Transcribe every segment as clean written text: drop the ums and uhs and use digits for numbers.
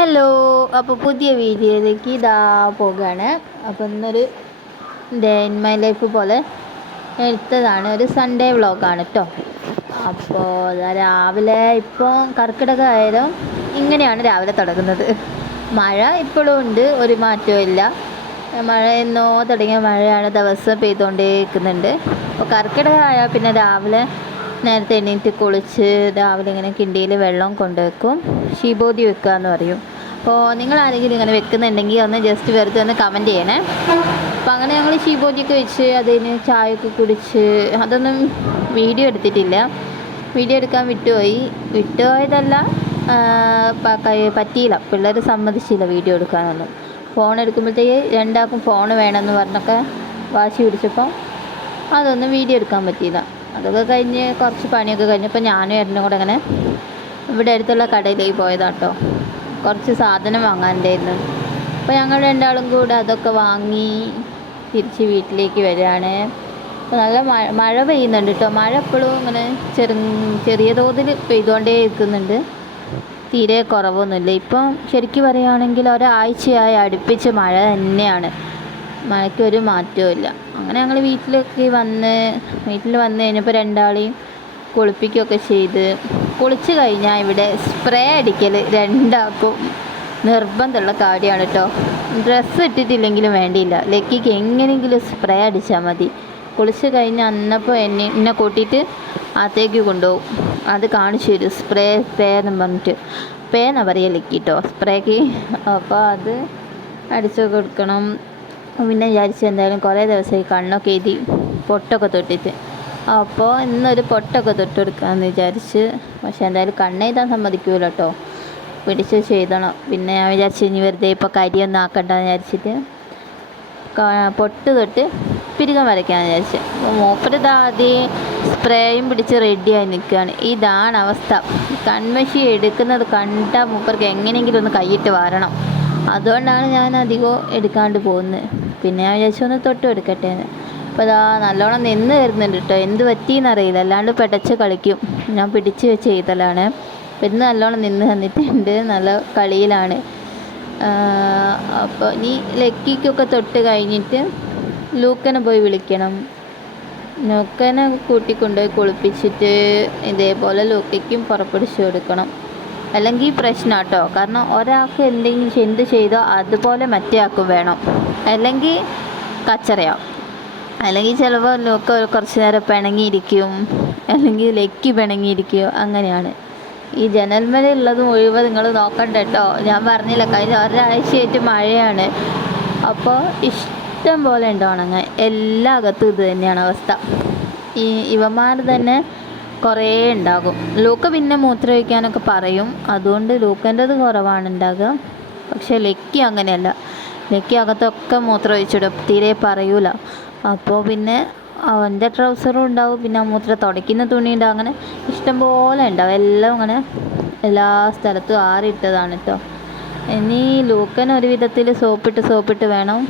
Hello, അപ്പോൾ പുതിയ വീഡിയോയിലേക്ക് ഇതാ പോകുകയാണ്. അപ്പോൾ ഇന്നൊരു ഡേ ഇൻ മൈ ലൈഫ് പോലെ എടുത്തതാണ്. ഒരു സൺഡേ വ്ളോഗാണ് കേട്ടോ. അപ്പോൾ രാവിലെ ഇപ്പോൾ കർക്കിടകമായാലും ഇങ്ങനെയാണ് രാവിലെ തുടങ്ങുന്നത്. മഴ ഇപ്പോഴും ഉണ്ട്, ഒരു മാറ്റവും ഇല്ല. മഴ എന്നോ തുടങ്ങിയ മഴയാണ് ദിവസം പെയ്തുകൊണ്ടേയിരിക്കുന്നുണ്ട്. അപ്പോൾ കർക്കിടകമായാൽ പിന്നെ രാവിലെ നേരത്തെ എണീറ്റ് കുളിച്ച് രാവിലെ ഇങ്ങനെ കിണ്ടിയിൽ വെള്ളം കൊണ്ടുവെക്കും. ശീബോധി വെക്കുക എന്ന് പറയും. അപ്പോൾ നിങ്ങൾ ആരെങ്കിലും ഇങ്ങനെ വെക്കുന്നുണ്ടെങ്കിൽ ഒന്ന് ജസ്റ്റ് വെറുതെ ഒന്ന് കമൻറ്റ് ചെയ്യണേ. അപ്പോൾ അങ്ങനെ ഞങ്ങൾ ശീബോധിയൊക്കെ വെച്ച് അതിന് ചായയൊക്കെ കുടിച്ച് അതൊന്നും വീഡിയോ എടുത്തിട്ടില്ല. വീഡിയോ എടുക്കാൻ വിട്ടുപോയതല്ല, പറ്റിയില്ല. പിള്ളേർ സമ്മതിച്ചില്ല വീഡിയോ എടുക്കാനൊന്നും. ഫോൺ എടുക്കുമ്പോഴത്തേക്ക് രണ്ടാൾക്കും ഫോൺ വേണമെന്ന് പറഞ്ഞൊക്കെ വാശി പിടിച്ചപ്പോൾ അതൊന്നും വീഡിയോ എടുക്കാൻ പറ്റിയില്ല. അതൊക്കെ കഴിഞ്ഞ് കുറച്ച് പണിയൊക്കെ കഴിഞ്ഞപ്പോൾ ഞാനും ഏട്ടനും കൂടെ അങ്ങനെ ഇവിടെ അടുത്തുള്ള കടയിലേക്ക് പോയതാട്ടോ. കുറച്ച് സാധനം വാങ്ങാനുണ്ടായിരുന്നു. അപ്പോൾ ഞങ്ങൾ രണ്ടാളും കൂടെ അതൊക്കെ വാങ്ങി തിരിച്ച് വീട്ടിലേക്ക് വരികയാണ്. അപ്പോൾ നല്ല മഴ പെയ്യുന്നുണ്ട് കേട്ടോ. മഴ എപ്പോഴും ഇങ്ങനെ ചെറിയ തോതിൽ പെയ്തുകൊണ്ടേ ഇരിക്കുന്നുണ്ട്. തീരെ കുറവൊന്നുമില്ല. ഇപ്പം ശരിക്കും പറയുകയാണെങ്കിൽ ഒരാഴ്ചയായി അടുപ്പിച്ച് മഴ തന്നെയാണ്. മഴയ്ക്കൊരു മാറ്റവും ഇല്ല. അങ്ങനെ ഞങ്ങൾ വീട്ടിൽ വന്ന് കഴിഞ്ഞപ്പോൾ രണ്ടാളെയും കുളിപ്പിക്കുകയൊക്കെ ചെയ്ത് കുളിച്ച് കഴിഞ്ഞാൽ ഇവിടെ സ്പ്രേ അടിക്കൽ രണ്ടാൾക്കും നിർബന്ധമുള്ള കാര്യമാണ് കേട്ടോ. ഡ്രസ്സ് ഇട്ടിട്ടില്ലെങ്കിലും വേണ്ടിയില്ല, ലക്കിക്ക് എങ്ങനെയെങ്കിലും സ്പ്രേ അടിച്ചാൽ മതി. കുളിച്ച് കഴിഞ്ഞ് അന്നപ്പോൾ എന്നെ കൂട്ടിയിട്ട് അകത്തേക്ക് കൊണ്ടുപോകും. അത് കാണിച്ചു തരും. സ്പ്രേ എന്ന് പറഞ്ഞിട്ട് എന്നാ പറയുക ലക്കി കേട്ടോ സ്പ്രേക്ക്. അപ്പോൾ അത് അടിച്ചു കൊടുക്കണം. പിന്നെ വിചാരിച്ചു എന്തായാലും കുറേ ദിവസമായി കണ്ണൊക്കെ എഴുതി പൊട്ടൊക്കെ തൊട്ടിട്ട്, അപ്പോൾ ഇന്നൊരു പൊട്ടൊക്കെ തൊട്ട് കൊടുക്കാമെന്ന് വിചാരിച്ച്. പക്ഷെ എന്തായാലും കണ്ണെഴുതാൻ സമ്മതിക്കൂല കേട്ടോ, പിടിച്ച് ചെയ്തണം. പിന്നെ ഞാൻ വിചാരിച്ചു ഇനി വെറുതെ ഇപ്പോൾ കരിയൊന്നും ആക്കണ്ടെന്ന് വിചാരിച്ചിട്ട് പൊട്ട് തൊട്ട് പിരികം വരയ്ക്കാമെന്ന് വിചാരിച്ചു. അപ്പോൾ മൂപ്പരിത് ആദ്യം സ്പ്രേയും പിടിച്ച് റെഡിയായി നിൽക്കുകയാണ്. ഇതാണ് അവസ്ഥ. കൺമഷി എടുക്കുന്നത് കണ്ടാൽ മൂപ്പർക്ക് എങ്ങനെയെങ്കിലും ഒന്ന് കൈയിട്ട് വാരണം. അതുകൊണ്ടാണ് ഞാൻ അധികം എടുക്കാണ്ട് പോകുന്നത്. പിന്നെ ഞാൻ വിചാരിച്ചു ഒന്ന് തൊട്ട് എടുക്കട്ടെ എന്ന്. അപ്പോൾ അതാ നല്ലോണം നിന്ന് വരുന്നുണ്ട് കേട്ടോ. എന്ത് പറ്റിയെന്നറിയില്ല, അല്ലാണ്ട് പെടച്ച് കളിക്കും. ഞാൻ പിടിച്ച് വെച്ച് ചെയ്തലാണ്. ഇന്ന് നല്ലോണം നിന്ന് തന്നിട്ടുണ്ട്, നല്ല കളിയിലാണ്. അപ്പോൾ ഇനി ലക്കിക്കൊക്കെ തൊട്ട് കഴിഞ്ഞിട്ട് ലൂക്കനെ പോയി വിളിക്കണം. ലൂക്കനെ കൂട്ടിക്കൊണ്ടുപോയി കുളിപ്പിച്ചിട്ട് ഇതേപോലെ ലൂക്കയ്ക്കും പുറപ്പെടുവിച്ച് കൊടുക്കണം. അല്ലെങ്കിൽ പ്രശ്നം കേട്ടോ. കാരണം ഒരാൾക്ക് എന്ത് ചെയ്തോ അതുപോലെ മറ്റേ ആൾക്കും വേണം, അല്ലെങ്കിൽ കച്ചറയാവും. അല്ലെങ്കിൽ ചിലപ്പോൾ ലൂക്ക കുറച്ച് നേരം പിണങ്ങിയിരിക്കും, അല്ലെങ്കിൽ ലക്കി പിണങ്ങിയിരിക്കും. അങ്ങനെയാണ്. ഈ ജനൽമേലുള്ളത് മുഴുവൻ നിങ്ങൾ നോക്കണ്ട കേട്ടോ. ഞാൻ പറഞ്ഞില്ല, കഴിഞ്ഞ ഒരാഴ്ചയായിട്ട് മഴയാണ്. അപ്പോൾ ഇഷ്ടം പോലെ ഉണ്ട് ഉണങ്ങാൻ. എല്ലാ അകത്തും ഇത് തന്നെയാണ് അവസ്ഥ. ഇവന്മാർ തന്നെ കുറേ ഉണ്ടാകും. ലൂക്ക പിന്നെ മൂത്രമൊഴിക്കാനൊക്കെ പറയും, അതുകൊണ്ട് ലൂക്കൻ്റെത് കുറവാണ് ഉണ്ടാകുക. പക്ഷേ ലക്കി അങ്ങനെയല്ല. ലക്കി അകത്തൊക്കെ മൂത്രമൊഴിച്ചിടും, തീരെ പറയൂല. അപ്പോൾ പിന്നെ അവൻ്റെ ട്രൗസറും ഉണ്ടാവും, പിന്നെ മൂത്രം തുടയ്ക്കുന്ന തുണി ഉണ്ടാവും. അങ്ങനെ ഇഷ്ടംപോലെ ഉണ്ടാവും. എല്ലാം അങ്ങനെ എല്ലാ സ്ഥലത്തും ആറിയിട്ടതാണ് കേട്ടോ. ഇനി ലൂക്കൻ ഒരു വിധത്തിൽ സോപ്പിട്ട് വേണം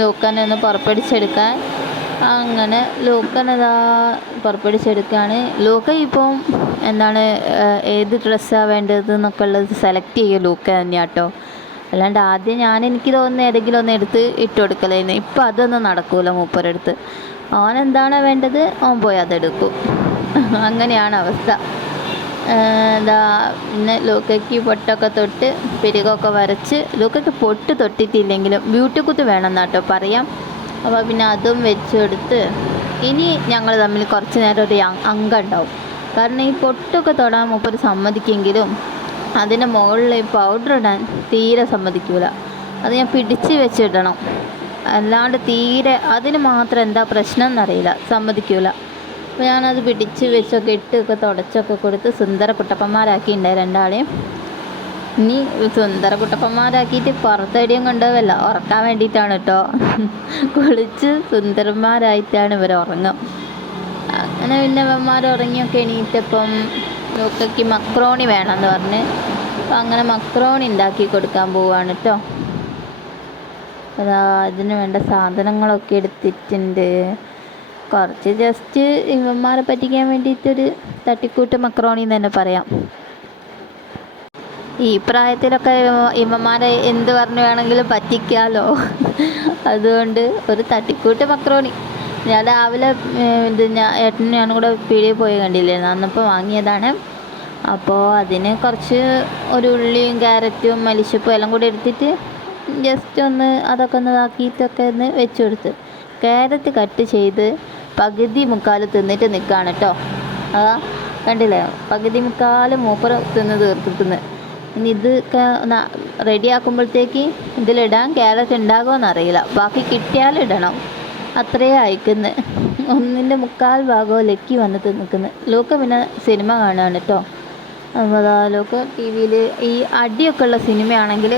ലൂക്കനെ ഒന്ന് പുറപ്പെടുവിച്ചെടുക്കാൻ. അങ്ങനെ ലൂക്കനതാ പുറപ്പെടുവിച്ചെടുക്കുകയാണ്. ലൂക്ക ഇപ്പം ഏത് ഡ്രസ്സാണ് വേണ്ടത് എന്നൊക്കെ ഉള്ളത് സെലക്ട് ചെയ്യുക ലൂക്ക തന്നെയാണ് കേട്ടോ. അല്ലാണ്ട് ആദ്യം എനിക്ക് തോന്നുന്ന ഏതെങ്കിലും ഒന്ന് എടുത്ത് ഇട്ട് കൊടുക്കലായിരുന്നു. ഇപ്പം അതൊന്നും നടക്കൂല. മൂപ്പരെടുത്ത് അവനെന്താണോ വേണ്ടത് അവൻ പോയി അതെടുക്കും. അങ്ങനെയാണ് അവസ്ഥ. പിന്നെ ലൂക്കയ്ക്ക് പൊട്ടൊക്കെ തൊട്ട് പിരികൊക്കെ വരച്ച്, ലൂക്കയ്ക്ക് പൊട്ട് തൊട്ടിട്ടില്ലെങ്കിലും ബ്യൂട്ടി കുത്ത് വേണമെന്നാട്ടോ പറയാം. അപ്പോൾ പിന്നെ അതും വെച്ചെടുത്ത് ഇനി ഞങ്ങൾ തമ്മിൽ കുറച്ച് നേരം ഒരു അങ്കം ഉണ്ടാവും. കാരണം ഈ പൊട്ടൊക്കെ തൊടാൻ മൂപ്പർ സമ്മതിക്കെങ്കിലും അതിൻ്റെ മുകളിൽ പൗഡർ ഇടാൻ തീരെ സമ്മതിക്കൂല. അത് ഞാൻ പിടിച്ച് വെച്ചിടണം, അല്ലാണ്ട് തീരെ അതിന് മാത്രം എന്താ പ്രശ്നം എന്നറിയില്ല, സമ്മതിക്കൂല. അപ്പോൾ ഞാനത് പിടിച്ച് വെച്ചൊക്കെ ഇട്ടൊക്കെ തുടച്ചൊക്കെ കൊടുത്ത് സുന്ദര കുട്ടപ്പന്മാരാക്കിയിട്ടുണ്ടായി രണ്ടാളെയും. ഇനി സുന്ദര കുട്ടപ്പന്മാരാക്കിയിട്ട് പുറത്തെവിടെയും കൊണ്ടുപോവല്ല, ഉറക്കാൻ വേണ്ടിയിട്ടാണ് കേട്ടോ. കുളിച്ച് സുന്ദരന്മാരായിട്ടാണ് ഇവർ ഉറങ്ങുക. അങ്ങനെ പിന്നെ ഇവന്മാർ ഉറങ്ങിയൊക്കെ എണീറ്റപ്പം ലൂക്കയ്ക്ക് മക്രോണി വേണമെന്ന് പറഞ്ഞ്, അപ്പം അങ്ങനെ മക്രോണി ഉണ്ടാക്കി കൊടുക്കാൻ പോവുകയാണ് കേട്ടോ. അതാ ഇതിന് വേണ്ട സാധനങ്ങളൊക്കെ എടുത്തിട്ടുണ്ട്. കുറച്ച് ജസ്റ്റ് ഇവന്മാരെ പറ്റിക്കാൻ വേണ്ടിയിട്ടൊരു തട്ടിക്കൂട്ട് മക്രോണി എന്ന് തന്നെ പറയാം. ഈ പ്രായത്തിലൊക്കെ ഇമ്മമാരെ എന്ത് പറഞ്ഞു വേണമെങ്കിലും പറ്റിക്കാമല്ലോ. അതുകൊണ്ട് ഒരു തട്ടിക്കൂട്ട് മക്രോണി ഞാൻ രാവിലെ ഏട്ടനും ഞാനും കൂടെ പീടികയിൽ പോയി കണ്ടില്ലായിരുന്നു, അന്നപ്പോൾ വാങ്ങിയതാണ്. അപ്പോൾ അതിന് കുറച്ച് ഒരു ഉള്ളിയും ക്യാരറ്റും മല്ലിച്ചപ്പും എല്ലാം കൂടി എടുത്തിട്ട് ജസ്റ്റ് ഒന്ന് അതൊക്കെ ഒന്ന് ഇതാക്കിയിട്ടൊക്കെ ഒന്ന് വെച്ച് കൊടുത്ത്, ക്യാരറ്റ് കട്ട് ചെയ്ത് പകുതി മുക്കാൽ തിന്നിട്ട് നിൽക്കുകയാണ് കേട്ടോ. അതാ കണ്ടില്ലേ, പകുതി മുക്കാൽ മൂപ്പർ തിന്ന് തീർത്തിട്ടുന്ന്. ഇനി ഇതൊക്കെ റെഡിയാക്കുമ്പോഴത്തേക്ക് ഇതിലിടാൻ ക്യാരറ്റ് ഉണ്ടാകുമോയെന്നറിയില്ല, ബാക്കി കിട്ടിയാലിടണം, അത്രയേ അയക്കുന്നത്. 1/4 ഭാഗവും ലക്കി വന്നിട്ട് നിൽക്കുന്നത്. ലൂക്ക പിന്നെ സിനിമ കാണുകയാണ് കേട്ടോ. അപ്പോൾ അതാ ലൂക്ക ടി വിയിൽ ഈ അടിയൊക്കെ ഉള്ള സിനിമയാണെങ്കിൽ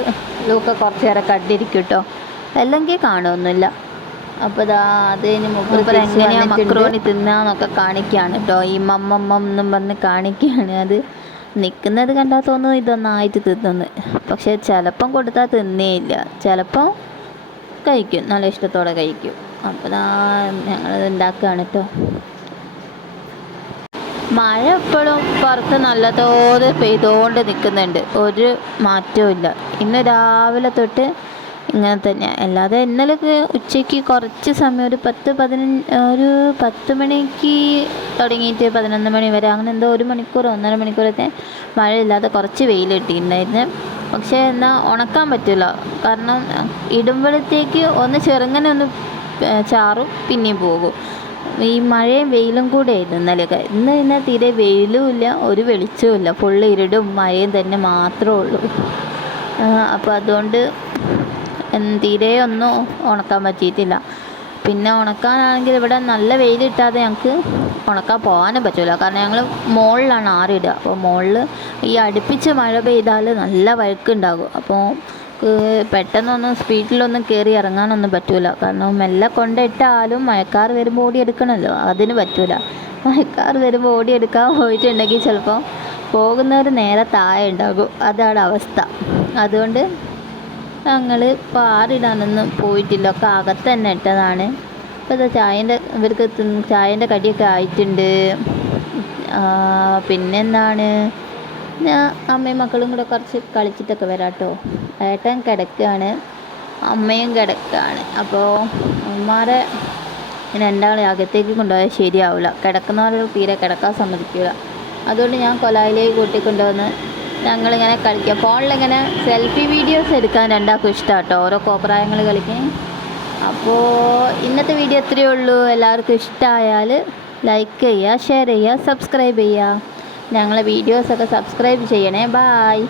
ലൂക്ക കുറച്ച് നേരം കണ്ടിരിക്കും കേട്ടോ, അല്ലെങ്കിൽ കാണുമൊന്നുമില്ല. അപ്പോൾ ഇതാ അത് കഴിഞ്ഞ് മൂപ്പർ എങ്ങനെയാണ് മക്രോണി തിന്നാന്നൊക്കെ കാണിക്കുകയാണ് കേട്ടോ. ഈ മമ്മമ്മ എന്നും പറഞ്ഞ് കാണിക്കുകയാണ്. അത് നിൽക്കുന്നത് കണ്ടാൽ തോന്നുന്നു ഇതൊന്നായിട്ട് തിന്നുന്നു, പക്ഷേ ചിലപ്പം കൊടുത്താൽ തിന്നേയില്ല, ചിലപ്പം കഴിക്കും, നല്ല ഇഷ്ടത്തോടെ കഴിക്കും. അപ്പോൾ ഞങ്ങളത് ഉണ്ടാക്കുകയാണ് കേട്ടോ. മഴ എപ്പോഴും പുറത്ത് നല്ല തോത് പെയ്തുകൊണ്ട് നിൽക്കുന്നുണ്ട്, ഒരു മാറ്റവും ഇല്ല. ഇന്ന് രാവിലെ തൊട്ട് ഇങ്ങനെ തന്നെ. അല്ലാതെ ഇന്നലെ ഉച്ചയ്ക്ക് കുറച്ച് സമയം ഒരു 10 മണിക്ക് തുടങ്ങിയിട്ട് 11 മണി വരെ അങ്ങനെ എന്തോ 1 മണിക്കൂർ 1.5 മണിക്കൂറത്തെ മഴയില്ലാതെ കുറച്ച് വെയിൽ കിട്ടിയിട്ടുണ്ടായിരുന്നു. പക്ഷേ എന്നാൽ ഉണക്കാൻ പറ്റില്ല, കാരണം ഇടുമ്പോഴത്തേക്ക് ഒന്ന് ചെറുങ്ങനെ ഒന്ന് ചാറും പിന്നെയും പോകും. ഈ മഴയും വെയിലും കൂടെ ആയിരുന്നു ഇന്നലെയൊക്കെ. ഇന്ന് തീരെ വെയിലും ഇല്ല, ഒരു വെളിച്ചവും ഇല്ല, ഫുള്ള് ഇരുടും മഴയും തന്നെ മാത്രമേ ഉള്ളൂ. അപ്പോൾ അതുകൊണ്ട് തീരെ ഒന്നും ഉണക്കാൻ പറ്റിയിട്ടില്ല. പിന്നെ ഉണക്കാനാണെങ്കിൽ ഇവിടെ നല്ല വെയിലിട്ടാതെ ഞങ്ങൾക്ക് ഉണക്കാൻ പോകാനും പറ്റില്ല, കാരണം ഞങ്ങൾ മുകളിലാണ് ആറിടുക. അപ്പോൾ മുകളിൽ ഈ അടുപ്പിച്ച് മഴ പെയ്താൽ നല്ല വഴുക്കുണ്ടാകും. അപ്പോൾ പെട്ടെന്നൊന്നും സ്പീഡിലൊന്നും കയറി ഇറങ്ങാനൊന്നും പറ്റില്ല, കാരണം മെല്ലെ കൊണ്ടിട്ടാലും മഴക്കാർ വരുമ്പോൾ ഓടിയെടുക്കണമല്ലോ, അതിന് പറ്റില്ല. മഴക്കാർ വരുമ്പോൾ ഓടിയെടുക്കാൻ പോയിട്ടുണ്ടെങ്കിൽ ചിലപ്പോൾ പോകുന്നവർ നേരെ താഴെ ഉണ്ടാകും, അതാണ് അവസ്ഥ. അതുകൊണ്ട് ഞങ്ങൾ പാറിടാനൊന്നും പോയിട്ടില്ല, ഒക്കെ അകത്ത് തന്നെ ഇട്ടതാണ്. അപ്പോൾ ഇത് ഇവർക്ക് ചായൻ്റെ കടിയൊക്കെ ആയിട്ടുണ്ട്. പിന്നെന്താണ്, ഞാൻ അമ്മയും മക്കളും കൂടെ കുറച്ച് കളിച്ചിട്ടൊക്കെ വരാം കേട്ടോ. ഏട്ടൻ കിടക്കുകയാണ്, അമ്മയും കിടക്കുകയാണ്. അപ്പോൾ അമ്മമാരെ രണ്ടാളെ അകത്തേക്ക് കൊണ്ടുപോയാൽ ശരിയാവില്ല, കിടക്കുന്നവർ തീരെ കിടക്കാൻ സമ്മതിക്കില്ല. അതുകൊണ്ട് ഞാൻ കൊലായിലേക്ക് കൂട്ടിക്കൊണ്ടുവന്ന് ഞങ്ങളിങ്ങനെ കളിക്കുക. ഫോണിലിങ്ങനെ സെൽഫി വീഡിയോസ് എടുക്കാൻ രണ്ടാൾക്കും ഇഷ്ടമാണ് കേട്ടോ, ഓരോ കോപ്രായങ്ങൾ കളിക്കാൻ. അപ്പോൾ ഇന്നത്തെ വീഡിയോ ഇത്രയേ ഉള്ളൂ. എല്ലാവർക്കും ഇഷ്ടമായാൽ ലൈക്ക് ചെയ്യുക, ഷെയർ ചെയ്യുക, സബ്സ്ക്രൈബ് ചെയ്യുക. ഞങ്ങളെ വീഡിയോസൊക്കെ സബ്സ്ക്രൈബ് ചെയ്യണേ. ബായ്.